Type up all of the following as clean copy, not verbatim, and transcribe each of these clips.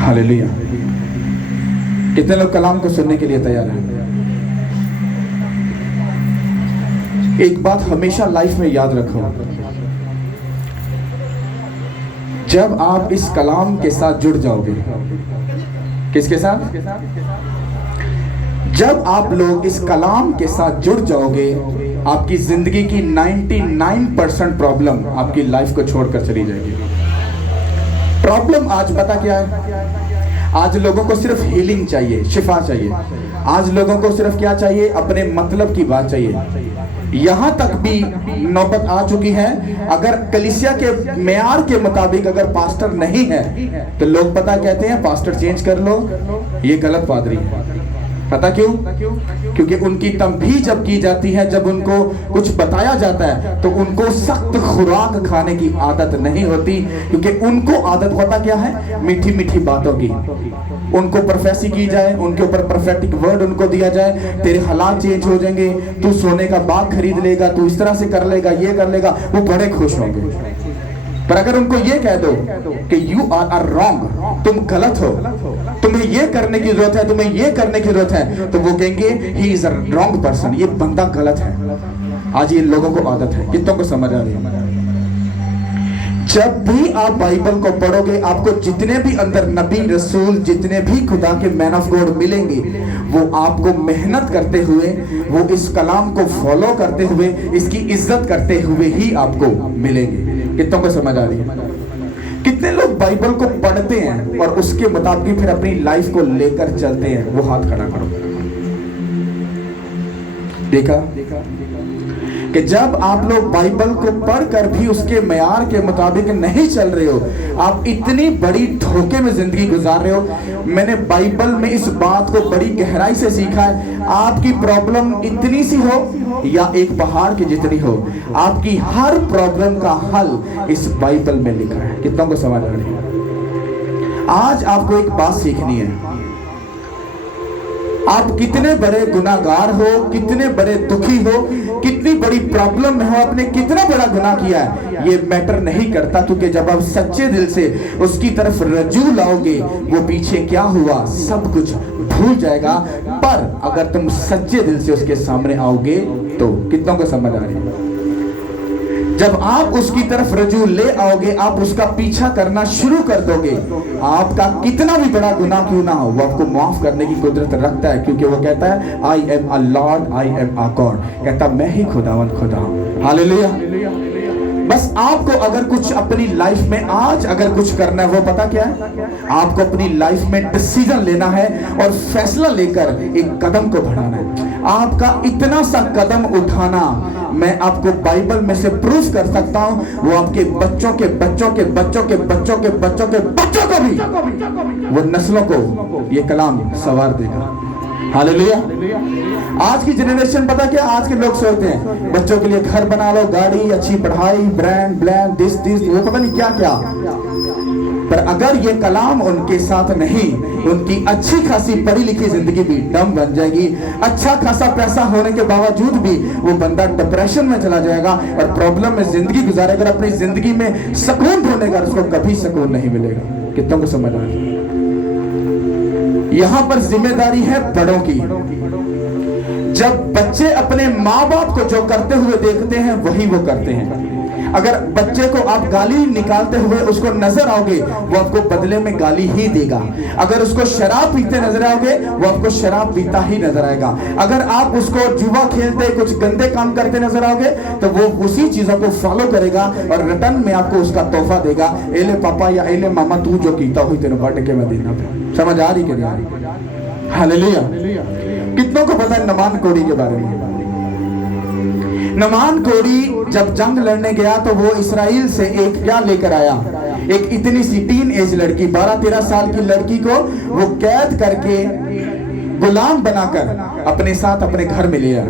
Hallelujah. कितने लोग कलाम को सुनने के लिए तैयार हैं? एक बात हमेशा लाइफ में याद रखो, जब आप इस कलाम के साथ जुड़ जाओगे, किसके साथ? जब आप लोग इस कलाम के साथ जुड़ जाओगे, आपकी जिंदगी की 99% प्रॉब्लम आपकी लाइफ को छोड़कर चली जाएगी। प्रॉब्लम आज पता क्या है? आज लोगों को सिर्फ हीलिंग चाहिए, शिफा चाहिए। आज लोगों को सिर्फ क्या चाहिए? अपने मतलब की बात चाहिए। यहां तक भी नौबत आ चुकी है, अगर कलीसिया के मेयार के मुताबिक अगर पास्टर नहीं है तो लोग पता कहते हैं पास्टर चेंज कर लो, ये गलत पादरी है। पता क्यों? क्योंकि उनकी तंबीह जब की जाती है, जब उनको कुछ बताया जाता है तो उनको सख्त खुराक खाने की आदत नहीं होती, क्योंकि उनको आदत पता क्या है? मीठी मीठी बातों की। उनको प्रोफेसी की जाए, उनके ऊपर प्रोफेटिक वर्ड उनको दिया जाए, तेरे हालात चेंज हो जाएंगे, तू सोने का बाग खरीद लेगा, तू इस तरह से कर लेगा, ये कर लेगा, वो बड़े खुश होंगे। पर अगर उनको ये कह दो कि यू आर रॉन्ग, तुम गलत हो, तुम्हें ये करने की जरूरत है, तुम्हें ये करने की जरूरत है, तो वो कहेंगे he is a wrong person, ये बंदा गलत है। आज ये लोगों को आदत है। कितनों को समझ आ रही है? जब भी आप बाइबल को पढ़ोगे, आपको जितने भी अंदर नबी रसूल, जितने भी खुदा के मैन ऑफ गॉड मिलेंगे, वो आपको मेहनत करते हुए, वो इस कलाम को फॉलो करते हुए, इसकी इज्जत करते हुए ही आपको मिलेंगे। कितनों को समझ आ रही है? कितने लोग बाइबल को पढ़ते हैं और उसके मुताबिक फिर अपनी लाइफ को लेकर चलते हैं? वो हाथ खड़ा करो। देखा कि जब आप लोग बाइबल को पढ़कर भी उसके मेयार के मुताबिक नहीं चल रहे हो, आप इतनी बड़ी धोखे में जिंदगी गुजार रहे हो। मैंने बाइबल में इस बात को बड़ी गहराई से सीखा है। आपकी प्रॉब्लम इतनी सी हो या एक पहाड़ की जितनी हो, आपकी हर प्रॉब्लम का हल इस बाइबल में लिखा है। कितनों को समझ आ रही है? आज आपको एक बात सीखनी है। आप कितने बड़े गुनाहगार हो, कितने बड़े दुखी हो, कितनी बड़ी प्रॉब्लम में हो, आपने कितना बड़ा गुनाह किया है, ये मैटर नहीं करता, क्योंकि जब आप सच्चे दिल से उसकी तरफ रजू लाओगे, वो पीछे क्या हुआ सब कुछ भूल जाएगा। पर अगर तुम सच्चे दिल से उसके सामने आओगे तो कितनों को समझ आ रही है? जब आप उसकी तरफ रजू ले आओगे, आप उसका पीछा करना शुरू कर दोगे, आपका कितना भी बड़ा गुनाह क्यों ना हो, वो आपको माफ करने की कुदरत रखता है, क्योंकि वो कहता है I am a Lord, I am a God, कहता मैं ही खुदावंद खुदा हूं। हालेलुया। बस आपको अगर कुछ अपनी लाइफ में आज अगर कुछ करना है, वो पता क्या है? आपको अपनी लाइफ में डिसीजन लेना है और फैसला लेकर एक कदम को बढ़ाना है। आपका इतना सा कदम उठाना, मैं आपको बाइबल में से प्रूफ कर सकता हूं, वो आपके बच्चों के बच्चों के बच्चों के बच्चों के बच्चों के बच्चों को भी, वो नस्लों को ये कलाम सवार देगा। हालेलुया। आज की जनरेशन पता क्या? आज के लोग सोचते हैं बच्चों के लिए घर बना लो, गाड़ी, अच्छी पढ़ाई, ब्रांड दिस वो पता नहीं क्या क्या। पर अगर ये कलाम उनके साथ नहीं, उनकी अच्छी खासी पढ़ी लिखी जिंदगी भी डम बन जाएगी। अच्छा खासा पैसा होने के बावजूद भी वो बंदा डिप्रेशन में चला जाएगा और प्रॉब्लम में जिंदगी गुजारेगा। अपनी जिंदगी में सुकून ढूंढेगा, उसको कभी सुकून नहीं मिलेगा। कितनों को समझ आ रहा है? यहां पर जिम्मेदारी है बड़ों की। जब बच्चे अपने माँ बाप को जो करते हुए देखते हैं वही वो करते हैं। अगर बच्चे को आप गाली निकालते हुए उसको नजर आओगे, वो आपको बदले में गाली ही देगा। अगर उसको शराब पीते नजर आओगे, वो आपको शराब पीता ही नजर आएगा। अगर आप उसको जुआ खेलते, कुछ गंदे काम करते नजर आओगे, तो वो उसी चीजों को फॉलो करेगा और रिटर्न में आपको उसका तोहफा देगा। एले पापा या एले मामा, तू जो कीता हुई तेरे बांट के मैं देना। समझ आ रही कि नहीं आ रही? हालेलुया। कितनों को पता है नमान कोड़ी के बारे में? नमान कोड़ी जब जंग लड़ने गया तो वो इसराइल से एक क्या लेकर आया? एक इतनी सी टीन एज लड़की, 12-13 साल की लड़की को वो कैद करके गुलाम बनाकर अपने साथ अपने घर में ले आया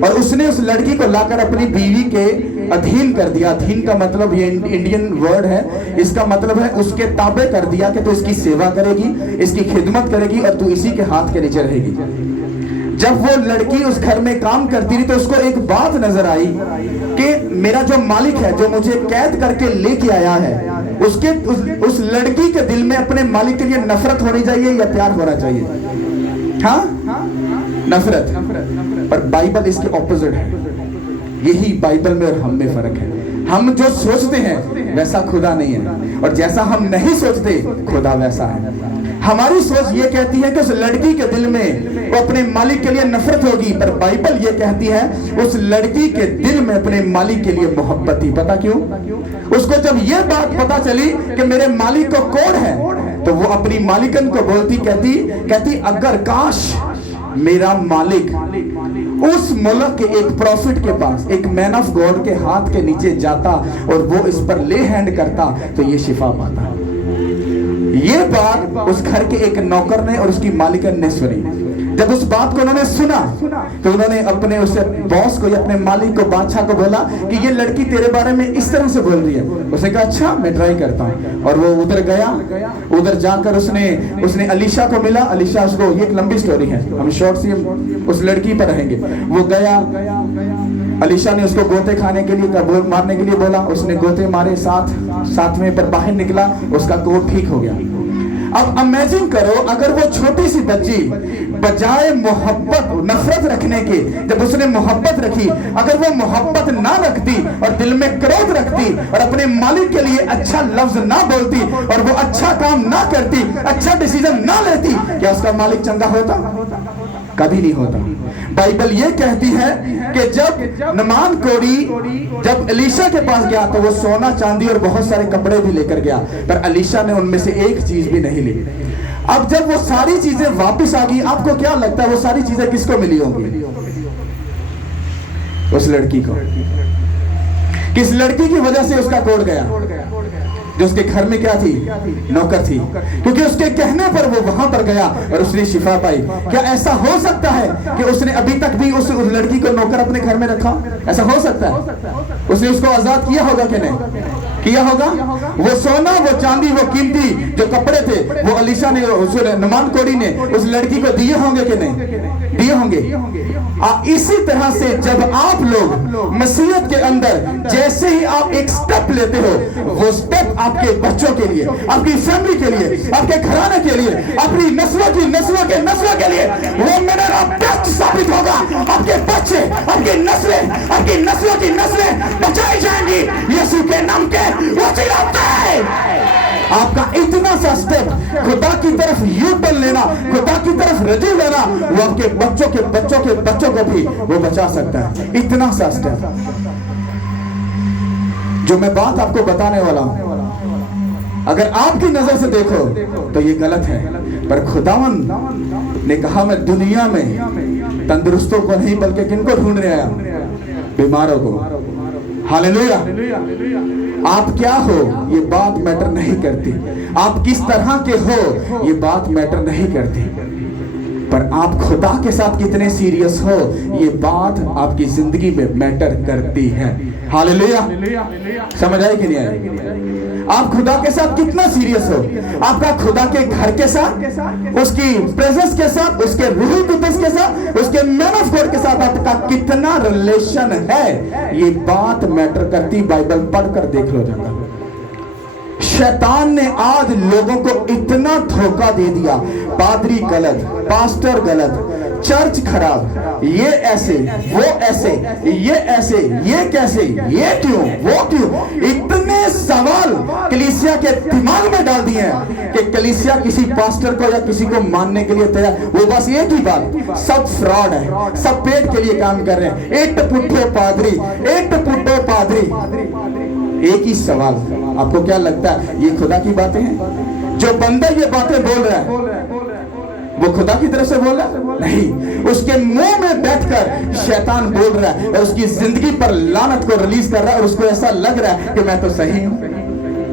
और उसने उस लड़की को लाकर अपनी बीवी के अधीन कर दिया। अधीन का मतलब ये इंडियन वर्ड है, इसका मतलब है उसके ताबे कर दिया कि तू इसकी सेवा करेगी, इसकी खिदमत करेगी और तू इसी के हाथ के नीचे रहेगी। जब वो लड़की उस घर में काम करती रही तो उसको एक बात नजर आई कि मेरा जो मालिक है, जो मुझे कैद करके लेके आया है, उस लड़की के दिल में अपने मालिक के लिए नफरत होनी चाहिए या प्यार होना चाहिए? हाँ, नफरत। पर बाइबल इसके ऑपोजिट है। यही बाइबल में और हम में फर्क है। हम जो सोचते हैं वैसा खुदा नहीं है, और जैसा हम नहीं सोचते खुदा वैसा है। हमारी सोच ये कहती है कि उस लड़की के दिल में वो अपने मालिक के लिए नफरत होगी, पर बाइबल ये कहती है उस लड़की के दिल में अपने मालिक के लिए मोहब्बत थी। पता क्यों? उसको जब ये बात पता चली कि मेरे मालिक को कौन है, तो वो अपनी मालिकन को बोलती, कहती अगर काश मेरा मालिक उस मुल्क के एक प्रॉफिट के पास, एक मैन ऑफ गॉड के हाथ के नीचे जाता और वो इस पर ले हैंड करता तो ये शिफा पाता। ये बात उस घर के एक नौकर ने और उसकी मालिकन ने सुनी। जब उस बात को उन्होंने सुना तो उन्होंने अपने उसे बॉस को या अपने मालिक को, बादशाह को बोला कि ये लड़की तेरे बारे में इस तरह से बोल रही है। उसने कहा अच्छा मैं ट्राई करता हूँ। और वो उधर गया, उधर जाकर उसने अलीशा को मिला। अलीशा उसको, ये एक लंबी स्टोरी है, हम शॉर्ट सी उस लड़की पर रहेंगे। वो गया, अलीशा ने उसको गोते खाने के लिए, मारने के लिए बोला। उसने गोते मारे, साथ में पर बाहर निकला, उसका कोट ठीक हो गया। अब इमेजिन करो अगर वो छोटी सी बच्ची बजाय मोहब्बत नफरत रखने के, जब उसने मोहब्बत रखी, अगर वो मोहब्बत ना रखती और दिल में क्रोध रखती और अपने मालिक के लिए अच्छा लफ्ज ना बोलती और वो अच्छा काम ना करती, अच्छा डिसीजन ना लेती, क्या उसका मालिक चंगा होता? कभी नहीं होता। बाइबल ये कहती है कि जब नमान कोड़ी जब अलीशा के पास गया तो वो सोना चांदी और बहुत सारे कपड़े भी लेकर गया, पर अलीशा ने उनमें से एक चीज भी नहीं ली। अब जब वो सारी चीजें वापस आ गई, आपको क्या लगता है वो सारी चीजें किसको मिली होंगी? उस लड़की को। किस लड़की की वजह से उसका कोट गया? जो उसके घर में क्या थी? नौकर थी। क्योंकि उसके कहने पर वो वहां पर गया और उसने शिफा पाई। क्या ऐसा हो सकता है कि उसने अभी तक भी उस लड़की को नौकर अपने घर में रखा? ऐसा हो सकता है? उसने उसको आजाद किया होगा कि नहीं किया होगा? वो सोना, वो चांदी, वो कीमती जो कपड़े थे, वो अलीशा ने, नमान कोड़ी ने उस लड़की को दिए होंगे कि नहीं दिए होंगे? इसी तरह से जब आप लोग मसीहत के अंदर जैसे ही आप एक स्टेप लेते हो, वो स्टेप आपके बच्चों के लिए, आपकी फैमिली के लिए, आपके घराने के लिए, अपनी नस्लों के लिए वो मेरा बेस्ट साबित होगा। आपके बच्चे, आपकी नस्लों की नस्लें बचाई जाएंगी यीशु के नाम के वसीला से। आपका इतना सा स्टेप खुदा की तरफ यू टर्न लेना, खुदा की तरफ रजू लेना, वो आपके बच्चों को भी वो बचा सकता है। इतना सा स्टेप जो मैं बात आपको बताने वाला हूं, अगर आपकी नजर से देखो तो ये गलत है, पर खुदावन ने कहा मैं दुनिया में तंदुरुस्तों को नहीं बल्कि किनको ढूंढने आया? बीमारों को। हालेलुया। आप क्या हो ये बात मैटर नहीं करती, आप किस तरह के हो ये बात मैटर नहीं करती, पर आप खुदा के साथ कितने सीरियस हो ये बात आपकी जिंदगी में मैटर करती है। हालेलुया। समझ आए कि नहीं आए? आप खुदा के साथ कितना सीरियस हो, आपका खुदा के घर के साथ, उसकी प्रेजेंस के साथ, उसके रूह कुदस के साथ, उसके मैन ऑफ गॉड के साथ आपका कितना रिलेशन है, ये बात मैटर करती। बाइबल पढ़कर देख लो जरा। शैतान ने आज लोगों को इतना धोखा दे दिया, पादरी गलत, पास्टर गलत, चर्च खराब, ये ऐसे, वो ऐसे, ये ऐसे, ये कैसे, ये क्यों, वो क्यों, इतने सवाल कलीसिया के दिमाग में डाल दिए हैं कि कलीसिया किसी पास्टर को या किसी को मानने के लिए तैयार। वो बस एक ही बात, सब फ्रॉड है, सब पेट के लिए काम कर रहे हैं। एट पुट्टो पादरी। एक ही सवाल, आपको क्या लगता है ये खुदा की बातें हैं? जो बंदा ये बातें बोल रहा है वो खुदा की तरफ से बोल रहा है? नहीं, उसके मुंह में बैठकर शैतान बोल रहा है और उसकी जिंदगी पर लानत को रिलीज कर रहा है और उसको ऐसा लग रहा है कि मैं तो सही हूं,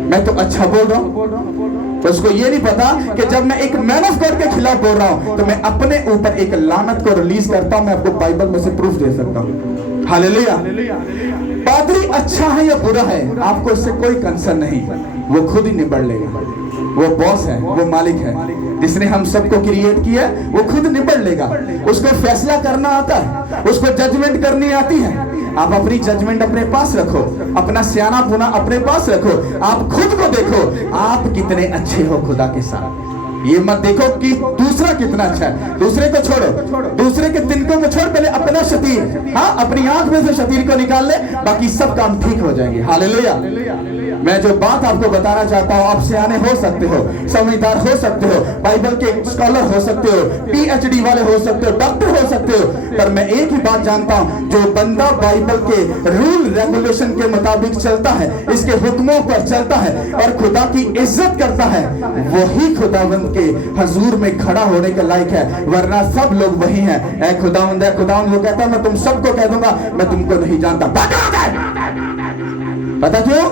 मैं तो अच्छा बोल रहा हूं। तो उसको ये नहीं पता कि जब मैं एक मैन ऑफ गॉड के खिलाफ बोल रहा हूं तो मैं अपने ऊपर एक लानत को रिलीज करता हूं। मैं आपको बाइबल में से प्रूफ दे सकता हूं। हालेलुया। पादरी अच्छा है या बुरा है आपको इससे कोई कंसर्न नहीं, वो खुद ही निबड़ लेगा। वो बॉस है, वो मालिक है, जिसने हम सबको क्रिएट किया, वो खुद निबड़ लेगा। उसको फैसला करना आता है, उसको जजमेंट करनी आती है। आप अपनी जजमेंट अपने पास रखो, अपना सियाना पुना अपने पास रखो, आप खुद को देखो आप कितने अच्छे हो खुदा के साथ। ये मत देखो कि दूसरा कितना अच्छा है, दूसरे को छोड़ो, दूसरे के तिनकों को छोड़, पहले अपना शतीर, हाँ अपनी आंख में से शतीर को निकाल ले, बाकी सब काम ठीक हो जाएंगे। हालेलुया। मैं जो बात आपको बताना चाहता हूँ, आप सियाने हो सकते हो, समझदार हो सकते हो, बाइबल के स्कॉलर हो सकते हो, PhD वाले हो सकते हो, डॉक्टर हो सकते हो, पर मैं एक ही बात जानता हूँ, जो बंदा बाइबल के रूल रेगुलेशन के मुताबिक चलता है, इसके हुक्मों पर चलता है और खुदा की इज्जत करता है, वही खुदावंद के हजूर में खड़ा होने के लायक है, वरना सब लोग वही हैं। ऐ खुदावंद है, खुदावंद वो कहता है मैं तुम सबको कह दूंगा मैं तुमको नहीं जानता। पता क्यों?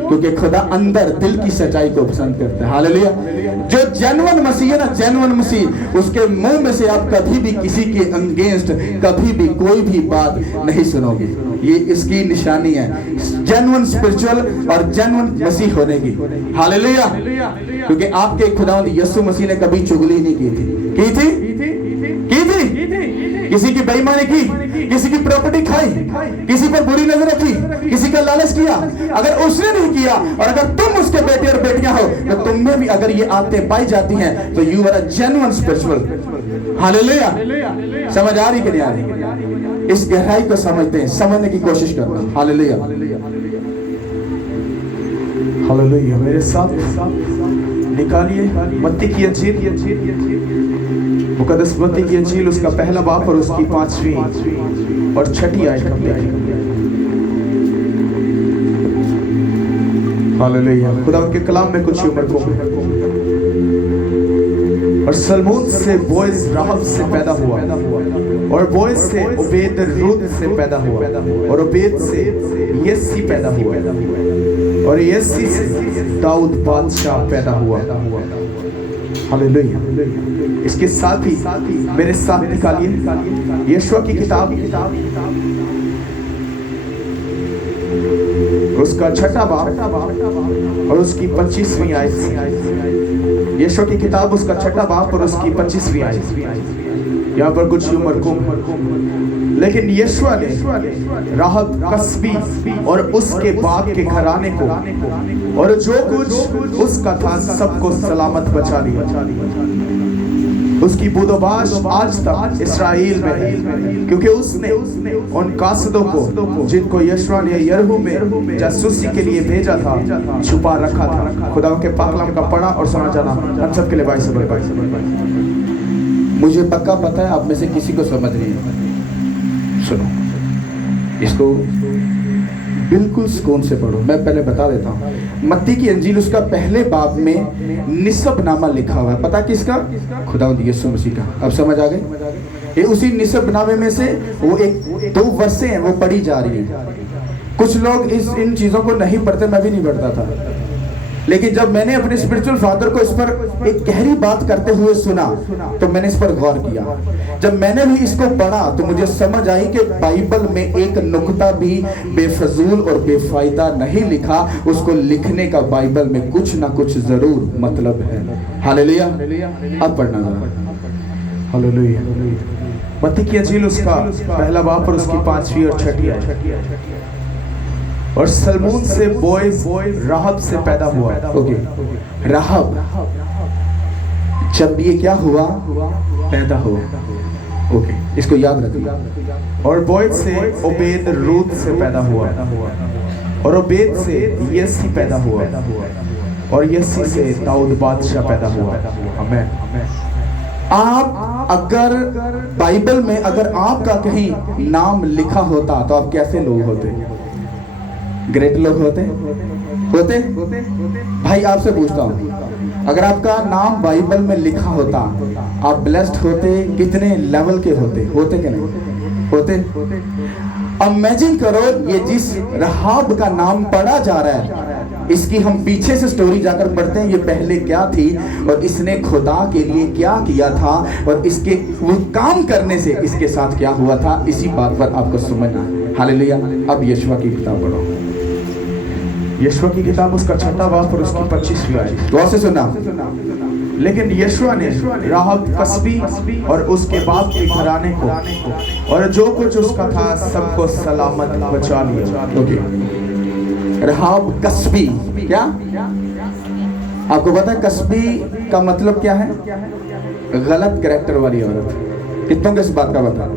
क्योंकि खुदा अंदर दिल की सच्चाई को पसंद करता है। हालेलुया। जो जेन्युइन मसीह है ना, जेन्युइन मसीह, उसके मुंह में से आप कभी भी किसी के अगेंस्ट कभी भी कोई भी बात नहीं सुनोगे। ये इसकी निशानी है जेन्युइन स्पिरिचुअल और जेन्युइन मसीह होने की। हालेलुया। क्योंकि आपके खुदावंद यीशु मसीह ने कभी चुगली नहीं की थी। किसी की बेईमानी की, किसी की प्रॉपर्टी खाई, किसी पर बुरी नजर रखी, किसी का लालच किया? अगर उसने नहीं किया और अगर तुम उसके बेटे और बेटियां हो तो तुम में भी अगर ये आदतें पाई जाती हैं तो you are a genuine spiritual. Hallelujah. समझ आ रही कि नहीं आ रही? इस गहराई को समझते हैं, समझने की कोशिश करना। हालेलुया। हालेलुया। मेरे साथ निकालिए मत्ती की अंजील, मुकद्दस मत्ती की अंजील, उसका पहला बाब और उसकी 5वीं और 6ठी आयत हम देखेंगे। हालेलुया। खुदा उनके कलाम में कुछ उम्र को और सलमोन से बोएज राहब से पैदा हुआ और बोएज से ओबेद रूत से पैदा हुआ और ओबेद से यस्सी पैदा हुआ और यस्सी से दाऊद बादशाह पैदा हुआ। हालेलुया। इसके साथ ही मेरे साथ निकालिए यशवा की किताब, उसका 6ठा बाब और उसकी 25वीं आयत। यशवा की किताब, उसका 6ठा बाब और उसकी 25वीं आयत। यहाँ पर कुछ उम्र को, लेकिन यशवा ने राहब कसबी और उसके बाप के घराने को और जो कुछ उसका था सबको सलामत बचा लिया। उसकी बुदोबाश आज तक इस्राएल में है, क्योंकि उसने उन कासदों को जिनको यशवा ने यरीहो में जासूसी के लिए भेजा था छुपा रखा था। खुदा के पाक कलाम का पढ़ा और सुना जाना हम सब के लिए भाई सब। मुझे पक्का पता है आप में से किसी को समझ नहीं है। सुनो, इसको बिल्कुल सुकून से पढ़ो। मैं पहले बता देता हूँ, मत्ती की अंजील उसका पहले बाब में निसब नामा लिखा हुआ है। पता किसका? खुदावंद यीशु मसीह का। अब समझ आ गए? ये उसी निसब नामे में से वो एक 2 वर्षें हैं वो पढ़ी जा रही है। कुछ लोग इन चीज़ों को नहीं पढ़ते, मैं भी नहीं पढ़ता था, लेकिन जब मैंने अपने स्पिरिचुअल फादर को इस पर एक गहरी बात करते हुए सुना तो मैंने इस पर गौर किया। जब मैंने भी इसको पढ़ा तो मुझे समझ आई कि बाइबल में एक नुक्ता भी बेफजूल और बेफायदा नहीं लिखा, उसको लिखने का बाइबल में कुछ ना कुछ जरूर मतलब है। हालेलुया। अब पढ़ना जरा। हालेलुया। मत्ती की अंजील उसका पहला बाब और उसकी 5वीं और 6ठी आयत। और सलमोन से बोएज राहब से पैदा हुआ। ओके, राहब जब ये क्या हुआ? पैदा हुआ। ओके, इसको याद रखिए। और बोएज से ओबेद रूत से पैदा हुआ और ओबेद से यस्सी पैदा हुआ और यस्सी से दाऊद बादशाह पैदा हुआ। आमीन। आप अगर बाइबल में अगर आपका कहीं नाम लिखा होता तो आप कैसे लोग होते? ग्रेट लोग होते भाई। आपसे पूछता हूँ, अगर आपका नाम बाइबल में लिखा होता आप ब्लेस्ड होते? कितने लेवल के होते कि नहीं होते? इमेजिन करो, ये जिस राहब का नाम पढ़ा जा रहा है, इसकी हम पीछे से स्टोरी जाकर पढ़ते हैं, ये पहले क्या थी और इसने खुदा के लिए क्या किया था और इसके वो काम करने से इसके साथ क्या हुआ था। इसी बात पर आपको समझना है। हालेलुया। अब यशवा की किताब पढ़ो। यशवा की किताब उसका 6वां बाब और उसकी 25वीं आयत। गौर से सुनना। लेकिन यशवा ने राहब कस्बी और उसके बाप के घराने को और जो कुछ उसका था सबको सलामत बचा लिया। ओके, राहब कस्बी क्या? आपको पता है कस्बी का मतलब क्या है? गलत कैरेक्टर वाली औरत। कितनों को इस बात का पता?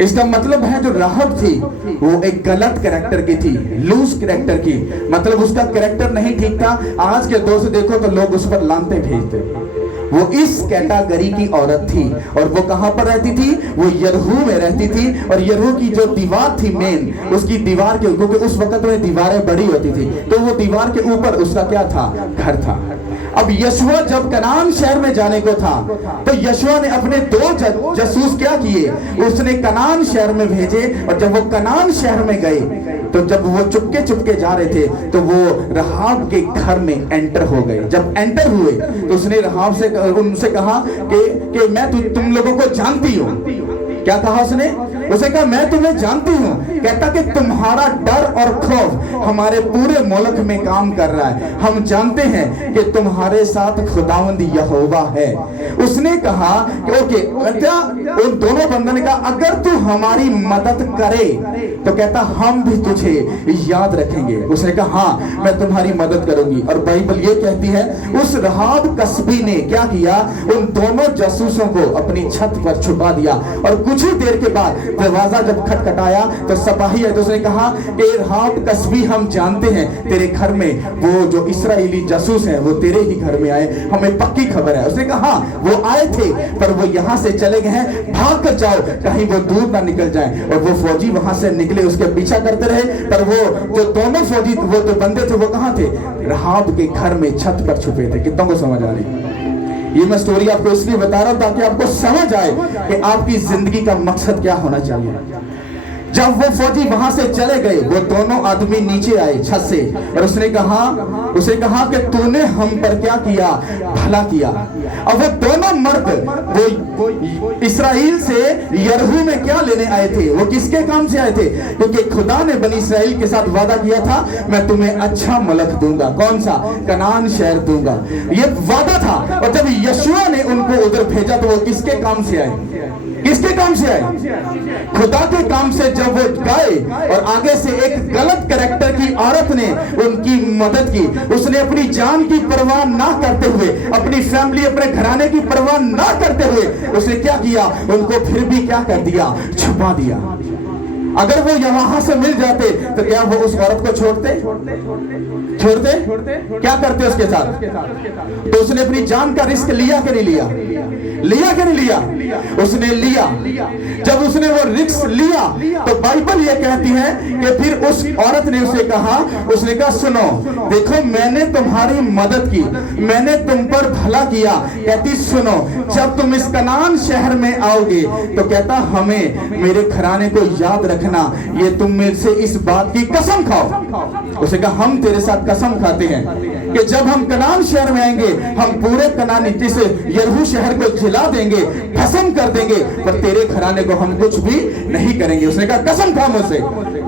इसका मतलब है जो राहब थी वो एक गलत कैरेक्टर की थी, लूज कैरेक्टर की, मतलब उसका कैरेक्टर नहीं ठीक था। आज के दौर से देखो तो लोग उस पर लानते भेजते। वो इस कैटेगरी की औरत थी। और वो कहां पर रहती थी? वो यरहू में रहती थी। और यरहू की जो दीवार थी मेन, उसकी दीवार के, क्योंकि उस वक्त में दीवारें बड़ी होती थी, तो वो दीवार के ऊपर उसका क्या था? घर था। अब यशवा जब कनान शहर में जाने को था तो यशवा ने अपने 2 जासूस क्या किए? उसने कनान शहर में भेजे। और जब वो कनान शहर में गए तो जब वो चुपके चुपके जा रहे थे तो वो राहब के घर में एंटर हो गए। जब एंटर हुए तो उसने राहब से उनसे कहा कि मैं तुम लोगों को जानती हूँ। क्या कहा उसने? उसे कहा मैं तुम्हें जानती हूँ। कहता कि तुम्हारा डर और खौफ हमारे पूरे मुल्क में काम कर रहा है। हम जानते हैं कि तुम्हारे साथ खुदावंद यहोवा है। उसने कहा कि ओके, उन दोनों बंदों ने कहा अगर तू हमारी मदद करे तो कहता हम भी तुझे याद रखेंगे। उसने कहा हाँ मैं तुम्हारी मदद करूंगी। और बाइबल ये कहती है उस राहब कस्बी ने क्या किया? उन दोनों जासूसों को अपनी छत पर छुपा दिया। और कुछ ही देर के बाद दरवाजा जब खटखटाया तो सिपाही है तो उसने कहा कि राहब कस्बी हम जानते हैं तेरे घर में वो जो इस्राएली जासूस हैं वो तेरे ही घर में आए, हमें पक्की खबर है। उसने कहा हाँ वो आए थे पर वो यहाँ से चले गए हैं, भाग कर जाओ कहीं वो दूर ना निकल जाए। और वो फौजी वहां से निकले, उसके पीछा करते रहे। पर वो जो दोनों फौजी वो जो बंदे थे वो कहाँ थे? राहब के घर में छत पर छुपे थे। कितनों को समझ आ रही? ये मैं स्टोरी आपको इसलिए बता रहा हूं ताकि आपको समझ आए कि आपकी जिंदगी का मकसद क्या होना चाहिए। जब वो फौजी वहां से चले गए वो दोनों आदमी नीचे आए छत से और उसने कहा कि तूने हम पर क्या किया? भला किया। अब वो दोनों मर्द वो इस्राएल से यरहू में क्या लेने आए थे? वो किसके काम से आए थे? क्योंकि खुदा ने बनी इस्राएल के साथ वादा किया था मैं तुम्हें अच्छा मुल्क दूंगा। कौन सा? कनान शहर दूंगा। ये वादा था। और जब यशवा ने उनको उधर भेजा तो वो किसके काम से आए? किसके काम से आए? खुदा के काम से। जब वो गए और आगे से एक गलत कैरेक्टर की औरत ने उनकी मदद की, उसने अपनी जान की परवाह ना करते हुए, अपनी फैमिली अपने घराने की परवाह ना करते हुए उसने क्या किया? उनको फिर भी क्या कर दिया? छुपा दिया। अगर वो यहां से मिल जाते तो क्या वो उस औरत को छोड़ते? क्या करते उसके साथ? तो उसने अपनी जान का रिस्क लिया कि नहीं लिया? लिया कि नहीं लिया? उसने लिया। जब उसने वो रिस्क लिया तो बाइबल ये कहती है कि फिर उस औरत ने उसे कहा, उसने कहा सुनो देखो मैंने तुम्हारी मदद की, मैंने तुम पर भला किया। कहती सुनो जब तुम इस कनान शहर में आओगे तो कहता हमें मेरे घराने को याद रखना, ये तुम मेरे से इस बात की कसम खाओ। उसे कहा हम तेरे साथ कसम खाते हैं कि जब हम कनान शहर में आएंगे हम पूरे कनानी से यरहू शहर को जिला देंगे, खत्म कर देंगे, पर तेरे घराने को हम कुछ भी नहीं करेंगे। उसने कहा कसम खा मुझसे।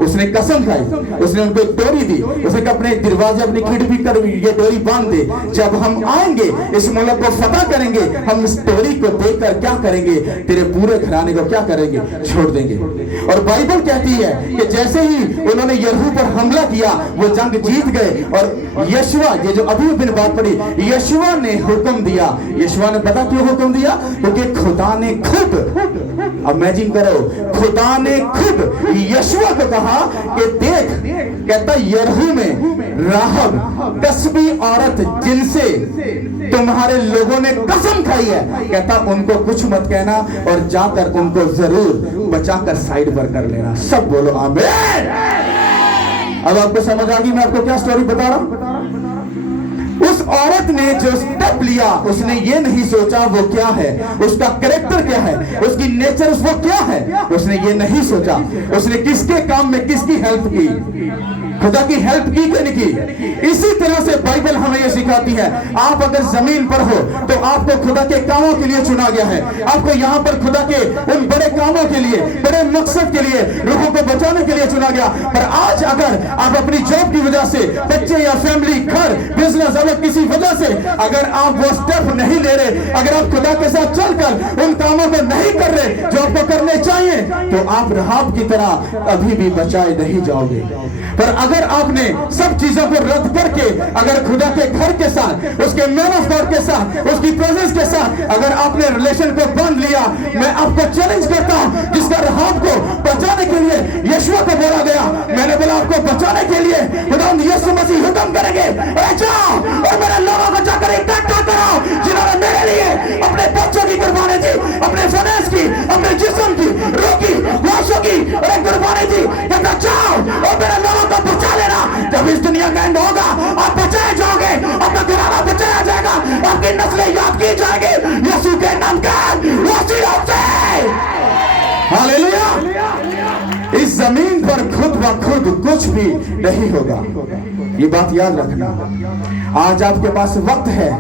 उसने कसम खाई। उसने उनको एक डोरी दी। उसने कहा अपने दरवाजे अपनी खिड़की कर ये डोरी बांध दे, जब हम आएंगे इस मुल्क को फतह करेंगे, हम इस डोरी को देखकर क्या करेंगे? तेरे पूरे घराने को क्या करेंगे? छोड़ देंगे। और बाइबल कहती है कि जैसे ही उन्होंने यरहू पर हमला किया वो जंग जीत गए। और यशवा, ये जो अभी बिन बात पड़ी, यशवा ने हुक्म दिया। यशवा ने पता क्यों हुक्म दिया? क्योंकि खुदा ने खुद, इमेजिन करो, खुदा ने खुद यशवा को कहा कि देख, कहता यरहू में राहब कस्बी औरत जिनसे तुम्हारे लोगों ने कसम खाई है, कहता उनको कुछ मत कहना और जाकर उनको जरूर बचाकर साइड पर कर लेना। सब बोलो आमीन। अब आपको समझ आ गई मैं आपको क्या स्टोरी बता रहा हूं? उस औरत ने जो स्टेप लिया उसने ये नहीं सोचा वो क्या है, उसका कैरेक्टर क्या है, उसकी नेचर वो क्या है, उसने ये नहीं सोचा। उसने किसके काम में किसकी हेल्प की? खुदा की हेल्प की कि नहीं की? इसी तरह से बाइबल हमें यह सिखाती है, आप अगर जमीन पर हो तो आपको खुदा के कामों के लिए चुना गया है। आपको यहाँ पर खुदा के उन बड़े कामों के लिए, बड़े मकसद के लिए, लोगों को बचाने के लिए चुना गया। पर आज अगर आप अपनी जॉब की वजह से, बच्चे या फैमिली, घर, बिजनेस, अगर किसी वजह से अगर आप वो स्टेप नहीं ले रहे, अगर आप खुदा के साथ चलकर उन कामों को नहीं कर रहे जो आपको करने चाहिए, तो आप राहाब की तरह अभी भी बचाए नहीं जाओगे। पर अगर आपने सब चीजों को रद्द करके अगर खुदा के घर के साथ, उसके मैन ऑफ गॉड के साथ, उसकी प्रेजेंस के साथ अगर आपने रिलेशन को बांध लिया, मैं आपको चैलेंज करता हूं, जिसका राहाब को बचाने के लिए यीशु को बोला गया, मैंने बोला आपको बचाने के लिए खुदा यीशु मसीह हुक्म करेंगे, जाओ और मेरे लोगों को जाकर इकट्ठा कराओ जिन्होंने मेरे लिए अपने बच्चों की कुर्बानी दी, अपने फाइनेंस की, अपने जिस्म की, रूह की, लाशों की कुर्बानी दी। कहता जाओ और मेरे लोगों को बचा लेना। जब इस दुनिया का एंड होगा, आप बचाए जाओगे, आपका घराना बचाया जाएगा, आपकी नस्लें याद की जाएगी यीशु के नाम का वसीला से। हालेलुया। इस जमीन पर खुद ब खुद कुछ भी नहीं होगा, ये बात याद रखना। आज आपके पास वक्त है,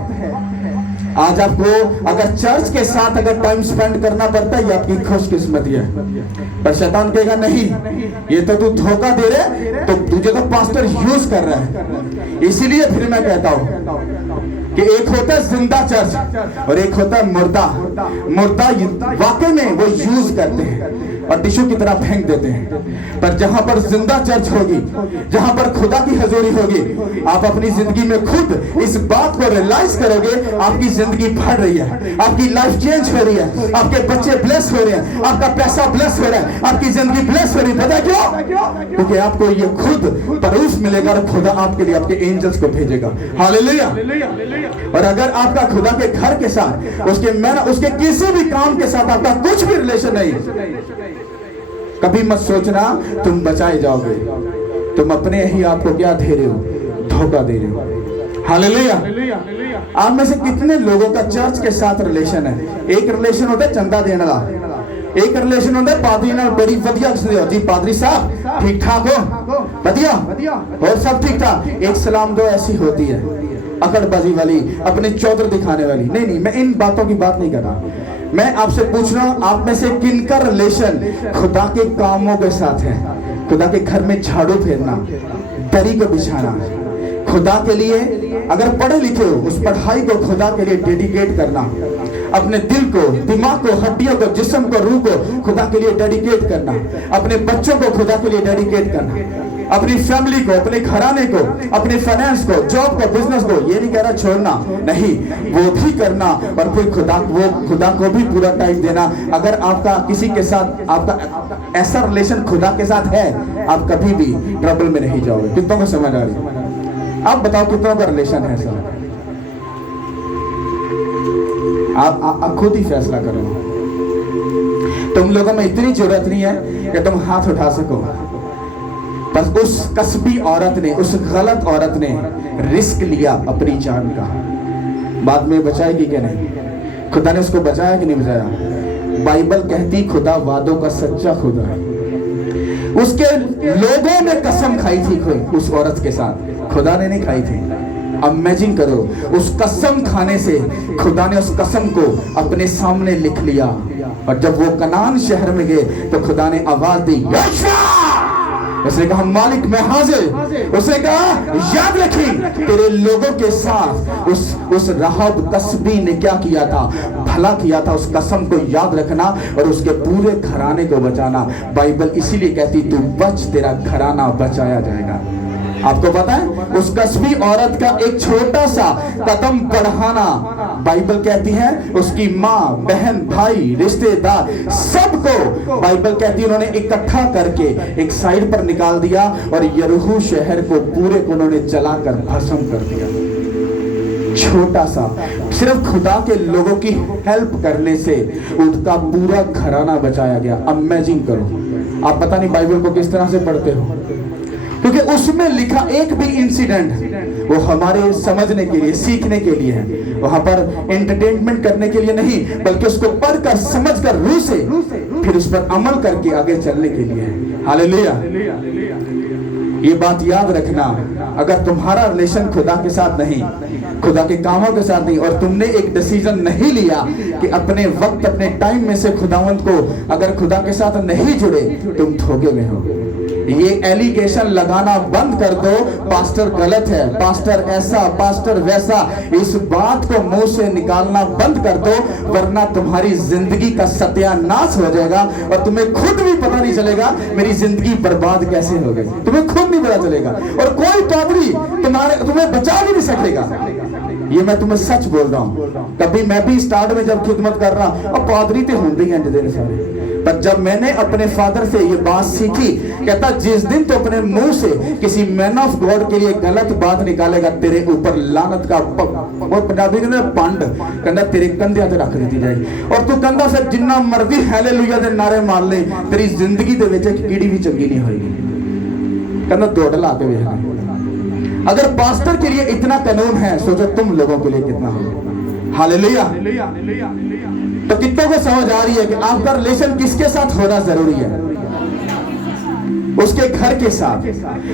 आज आपको अगर चर्च के साथ अगर टाइम स्पेंड करना पड़ता है, ये आपकी खुशकिस्मती है। पर शैतान कहेगा नहीं, ये तो तू धोखा दे रहे, तो तुझे तो पास्टर यूज कर रहा है। इसीलिए फिर मैं कहता हूं कि एक होता है जिंदा चर्च और एक होता है मुर्दा। मुर्दा वाकई में वो यूज करते हैं और टिश्यू की तरह फेंक देते हैं। पर जहां पर जिंदा चर्च होगी, जहां पर खुदा की हजूरी होगी, आप अपनी जिंदगी में खुद इस बात को रियलाइज करोगे, आपकी जिंदगी बढ़ रही है, आपकी लाइफ चेंज हो रही है, आपके बच्चे ब्लेस हो रहे हैं, आपका पैसा ब्लेस हो रहा है, आपकी जिंदगी ब्लेस हो रही है। पता है क्यों? क्योंकि आपको ये खुद प्रूफ मिलेगा और खुदा आपके लिए आपके एंजल्स को भेजेगा। हालेलुया। और अगर आपका खुदा के घर के साथ, उसके किसी भी काम के साथ आपका कुछ भी रिलेशन नहीं, कभी मत सोचना तुम बचाए जाओगे। तुम अपने ही आपको क्या दे रहे हो? धोखा दे रहे हो। हालेलुया। आप में से कितने लोगों का चर्च के साथ रिलेशन है? एक रिलेशन होता है चंदा देने वाला, एक रिलेशन होता है पादरी नाल बड़ी वधिया जी, पादरी साहब ठीक ठाक हो, वधिया और सब ठीक ठाक, एक सलाम दो ऐसी होती है, अकड़बाजी वाली, अपने चौधर दिखाने वाली। नहीं, मैं इन बातों की बात नहीं कर रहा। मैं आपसे पूछ रहा हूं, आप में से किनका रिलेशन खुदा के कामों के साथ है? खुदा के घर में झाड़ू फेरना, दरी को बिछाना, खुदा के लिए अगर पढ़े लिखे हो उस पढ़ाई को खुदा के लिए डेडिकेट करना, अपने दिल को, दिमाग को, हड्डियों को, जिस्म को, रूह को खुदा के लिए डेडिकेट करना, अपने बच्चों को खुदा के लिए डेडिकेट करना, अपनी फैमिली को, अपने घराने को, अपने फाइनेंस को, जॉब को, बिजनेस को, ये नहीं कह रहा छोड़ना, नहीं, वो भी करना और फिर खुदा को भी पूरा टाइम देना। अगर आपका किसी के साथ आपका ऐसा रिलेशन खुदा के साथ है, आप कभी भी ट्रबल में नहीं जाओगे। कितनों को समझ आ रही है? आप बताओ कितनों का रिलेशन है सर? आप खुद ही फैसला करो। तुम लोगों में इतनी जरूरत नहीं है कि तुम हाथ उठा सको, बस उस कस्बी औरत ने, उस गलत औरत ने रिस्क लिया अपनी जान का। बाद में बचाएगी कि नहीं? खुदा ने उसको बचाया कि नहीं बचाया? बाइबल कहती खुदा वादों का सच्चा खुदा है। उसके लोगों ने कसम खाई थी उस औरत के साथ, खुदा ने नहीं खाई थी। अब इमेजिन करो, उस कसम खाने से खुदा ने उस कसम को अपने सामने लिख लिया। और जब वो कनान शहर में गए तो खुदा ने आवाज दी, उसने कहा मालिक मैं हाजिर। उसने कहा याद रखी तेरे लोगों के साथ उस राहब कस्बी ने क्या किया था, भला किया था। उस कसम को याद रखना और उसके पूरे घराने को बचाना। बाइबल इसीलिए कहती तू बच, तेरा घराना बचाया जाएगा। आपको पता है उस कस्बी औरत का एक छोटा सा कदम बढ़ाना, बाइबल कहती है उसकी माँ, बहन, भाई, रिश्तेदार सबको बाइबल कहती है उन्होंने इकट्ठा करके एक साइड पर निकाल दिया और यरीहो शहर को पूरे को उन्होंने जलाकर भस्म कर दिया। छोटा सा, सिर्फ खुदा के लोगों की हेल्प करने से उनका पूरा घराना बचाया गया। इमेजिन करो, आप पता नहीं बाइबल को किस तरह से पढ़ते हो, क्योंकि उसमें लिखा एक भी इंसिडेंट वो हमारे समझने के लिए, सीखने के लिए है, वहां पर एंटरटेनमेंट करने के लिए नहीं, बल्कि उसको पढ़कर, समझकर, रूह से फिर उस पर अमल करके आगे चलने के लिए है। हालेलुया। ये बात याद रखना, अगर तुम्हारा रिलेशन खुदा के साथ नहीं, खुदा के कामों के साथ नहीं, और तुमने एक डिसीजन नहीं लिया कि अपने वक्त अपने टाइम में से खुदावंत को अगर खुदा के साथ नहीं जुड़े, तुम धोखे में हो। ये एलिगेशन लगाना बंद कर दो, पास्टर गलत है, पास्टर ऐसा, पास्टर वैसा, इस बात को मुंह से निकालना बंद कर दो, वरना तुम्हारी जिंदगी का सत्यानाश हो जाएगा और तुम्हें खुद भी पता नहीं चलेगा मेरी जिंदगी बर्बाद कैसे हो गई। तुम्हें खुद नहीं पता चलेगा और कोई पादरी तुम्हें बचा भी नहीं सकेगा। ये मैं तुम्हें सच बोल रहा हूँ। कभी मैं भी स्टार्ट में जब खिदमत कर रहा, अब पादरी तो होंगे ही अंजदेर सारे, पर जब मैंने अपने फादर से ये बात सीखी, कहता जिस दिन तो अपने मुंह से किसी मैन ऑफ गॉड के लिए गलत बात निकालेगा, तेरे ऊपर लानत का वो पंजाबी कहते पंड कहता तेरे कंधे ते रख दी जाएगी, और तू कंधा से जिन्ना मर्जी हालेलुया दे नारे मार ले, तेरी जिंदगी दे विच एक कीड़ी भी चंगी नहीं होगी। कहता दौड़ ला के वेख, अगर पास्टर के लिए इतना कानून है, सोचो तुम लोगों के लिए कितना होगा। हालेलुया। तो कितनों को समझ आ रही है कि आपका रिलेशन किसके साथ होना जरूरी है? उसके घर के साथ,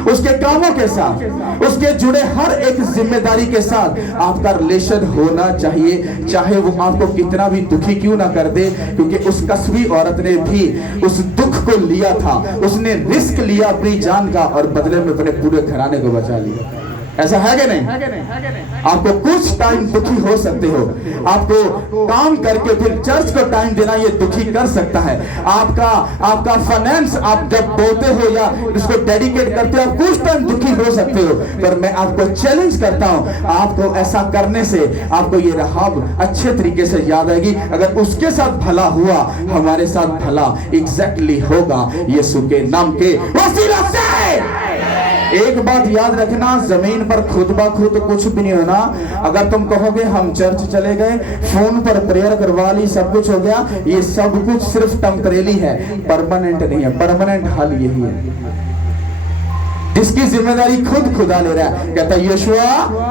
उसके कामों के साथ, उसके जुड़े हर एक जिम्मेदारी के साथ आपका रिलेशन होना चाहिए, चाहे वो आपको कितना भी दुखी क्यों ना कर दे, क्योंकि उस कसबी औरत ने भी उस दुख को लिया था, उसने रिस्क लिया अपनी जान का और बदले में अपने पूरे घराने को बचा लिया। ऐसा है कि नहीं? आपको कुछ टाइम दुखी हो सकते हो, आपको काम करके फिर चर्च को टाइम देना ये दुखी कर सकता है, आपका फाइनेंस आप जब बोलते हो या इसको डेडिकेट करते हो, आप कुछ टाइम दुखी हो सकते हो, पर मैं आपको चैलेंज करता हूं, आपको ऐसा करने से आपको ये रहाब अच्छे तरीके से याद आएगी। अगर उसके साथ भला हुआ, हमारे साथ भला एग्जैक्टली होगा यीशु के नाम के वसीला से। एक बात याद रखना, जमीन पर खुद ब खुद कुछ भी नहीं होना। अगर तुम कहोगे हम चर्च चले गए, फोन पर प्रेयर करवा ली, सब कुछ हो गया, ये सब कुछ सिर्फ टेम्परेरी है, परमानेंट नहीं है। परमानेंट हल यही है, जिसकी जिम्मेदारी खुद खुदा ले रहा है। कहता यीशुआ,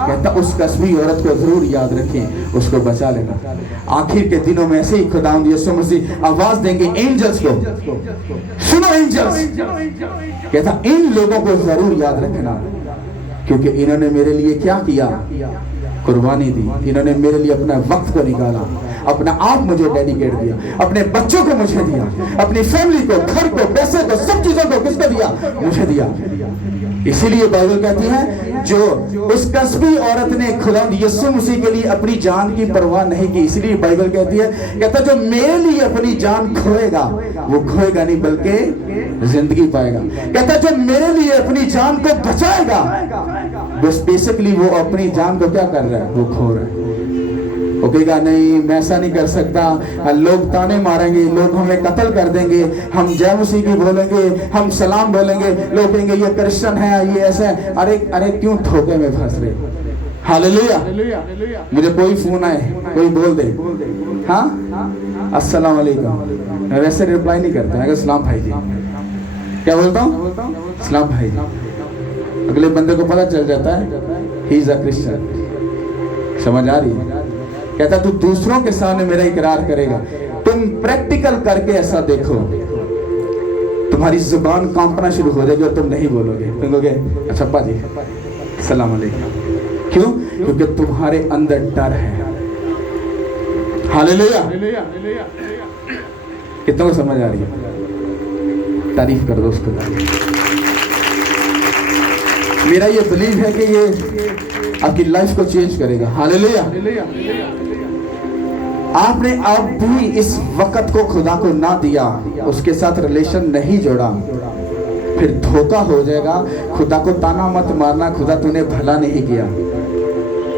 कहता उस कसबी औरत को जरूर याद रखें, उसको बचा लेना। आखिर के दिनों में ऐसे ही खुदावंद यीशु मसीह आवाज देंगे एंजल्स को, सुनो एंजल्स, कहता इन लोगों को जरूर याद रखना, क्योंकि इन्होंने मेरे लिए क्या किया? कुर्बानी दी। इन्होंने मेरे लिए अपना वक्त को निकाला, अपना आप मुझे डेडिकेट दिया, अपने बच्चों को मुझे दिया, अपनी फैमिली को, घर को, पैसे को, सब चीजों को किसको दिया? मुझे दिया। इसीलिए बाइबल कहती है जो उस कसबी औरत ने खुदा यीशु मसीह के लिए अपनी जान की परवाह नहीं की, इसलिए बाइबल कहती है, कहता जो मेरे लिए अपनी जान खोएगा वो खोएगा नहीं बल्कि जिंदगी पाएगा। कहता जो मेरे लिए अपनी जान को बचाएगा, बस बेसिकली वो अपनी जान को क्या कर रहा है? वो खो रहा है। वो कहेगा नहीं मैं ऐसा नहीं कर सकता, लोग ताने मारेंगे, लोग हमें कत्ल कर देंगे, हम जय मसीह की बोलेंगे, हम सलाम बोलेंगे, लोग कहेंगे ये क्रिश्चियन है, ये ऐसा है। अरे अरे क्यों धोखे में फंस रहे? हालेलुया। मुझे कोई फोन आए, कोई बोल दे हाँ अस्सलाम वालेकुम, मैं वैसे रिप्लाई नहीं करता, अगर सलाम भाई जी, क्या बोलता हूँ? सलाम भाई जी। अगले बंदे को पता चल जाता है ही इज अ क्रिश्चियन। समझ आ रही है? कहता तू दूसरों के सामने मेरा इकरार करेगा, तुम प्रैक्टिकल करके ऐसा देखो, तुम्हारी जुबान कांपना शुरू हो जाएगी और तुम नहीं बोलोगे, तुम कहोगे अच्छा पाजी सलाम अलैकुम। क्यों? क्योंकि तुम्हारे अंदर डर है। हालेलुया। कितनों को समझ आ रही है? तारीफ कर दो उसको। मेरा ये बिलीव है कि ये आपकी लाइफ को चेंज करेगा। हालेलुया। आपने अब भी इस वक्त को खुदा को ना दिया, उसके साथ रिलेशन नहीं जोड़ा, फिर धोखा हो जाएगा। खुदा को ताना मत मारना, खुदा तूने भला नहीं किया,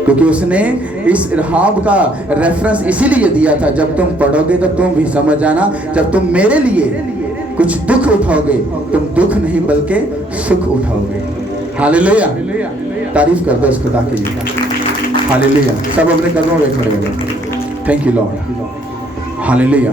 क्योंकि उसने इस रहाब का रेफरेंस इसीलिए दिया था। जब तुम पढ़ोगे तो तुम भी समझ जाना, जब तुम मेरे लिए कुछ दुख उठाओगे, तुम दुख नहीं बल्कि सुख उठाओगे। हालेलुया। तारीफ कर दो इस खुदा के लिए। हालेलुया। सब अपने कदमों पे खड़े हो जाओ। Thank you Lord. हालेलुया।